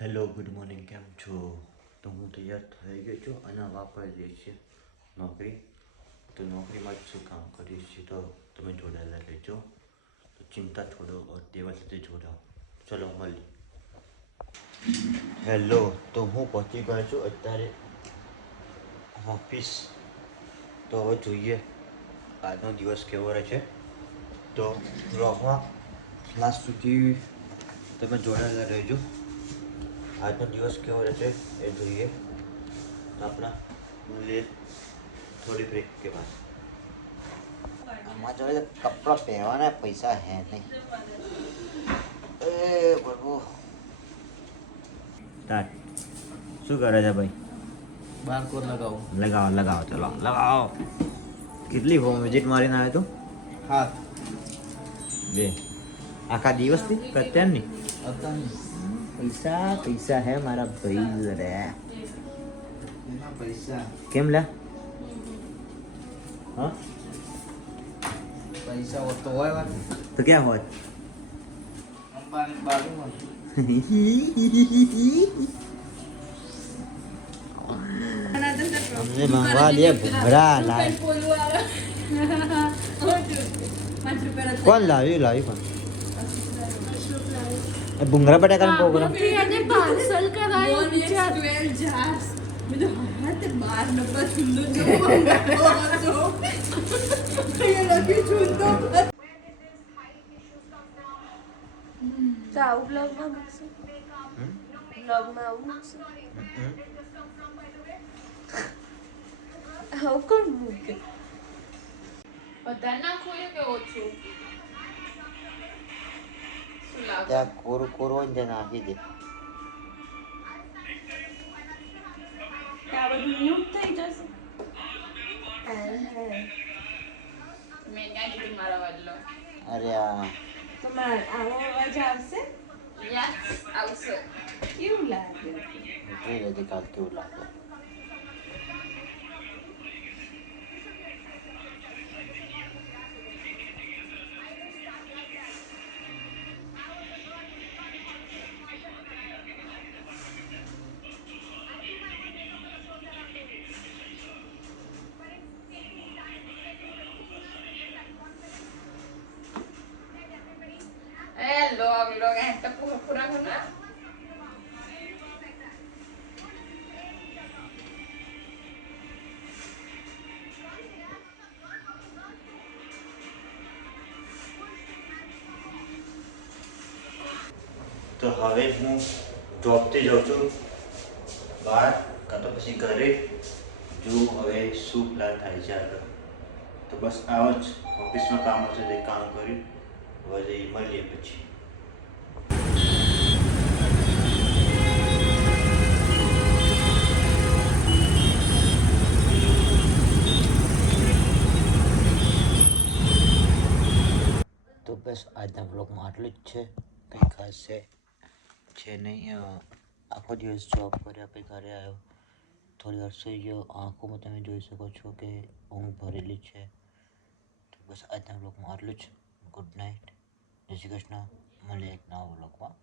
Hello good morning, કેમ છો? તો હું તૈયાર થઈ ગયો છું અને વાપરી જઈશ છે નોકરી. તો નોકરીમાં જ શું કામ કરીશ છે તો તમે જોડાયેલા રહેજો. તો ચિંતા છોડો और देवा સાથે જોડાઓ. ચલો મળીએ. હેલો, તો હું પહોંચી ગયો છું અત્યારે ઓફિસ. તો હવે જોઈએ આજનો દિવસ કેવો રહે છે. તો બ્લોગમાં લાસ્ટ સુધી તમે જોડાયેલા રહેજો. આજનો દિવસ કેવો રહેશે એ જોઈએ. તો આપણા मिलिए थोड़ी ब्रेक के बाद. हमारे जोड़े कपड़ा पहनवाना पैसा है नहीं. ए प्रभु. स्टार्ट. શું કરે છે ભાઈ? બારકોડ લગાવો. લગાવો ચલો લગાવો. કેટલી વિઝિટ મારીને આવ્યો તું? હા. બે આખા દિવસથી અત્યારની અત્યારની પૈસા હે મારા ભાઈ રે. એના પૈસા કેમ લે? હા પૈસા હોતો હોય વાત તો ક્યાં હોય? અંબાની બાજુમાં. અમને માંગવા દે ભૂંગળા લાય. કોણ લાવી કોણ? ભૂંગળા બટાકા પ્રોગ્રામ. પાર્સલ કરાયું બ્લોગમાં આવું મૂકશે. આવું કોણ મૂકે? વધારે નાખવું કે ઓછું? શું લાગે? ત્યાં કોરું હોય ને ત્યાં નાખી દે. આ બધું મ્યુટ થઈ જશે. મેં ક્યાં કીધું મારા બદલો? અરે આ તમારે આવો અવાજ આવશે? યસ, આવશે. કેવું લાગે? જોઈ લેજે કાલ કેવું લાગે. लोग हैं तो पूरा होना. તો હવે હું જોબથી જાઉં છું બહાર, કાં તો પછી ઘરે. જો હવે શું પ્લાન થાય છે આગળ. તો બસ આવો જ ઓફિસમાં કામ હશે તે કામ કર્યું. હવે મળીએ પછી. તો બસ આજના બ્લોગમાં આટલું જ છે. કંઈ ખાસ છે નહીં. આખો દિવસ જોબ કર્યા પછી ઘરે આવ્યો, થોડી વાર સૂઈ ગયો. આંખોમાં તમે જોઈ શકો છો કે ઊંઘ ભરેલી છે. તો બસ આજના બ્લોગમાં આટલું જ. ગુડ નાઇટ, જય શ્રી કૃષ્ણ. મળીએ એક નવા બ્લોગમાં.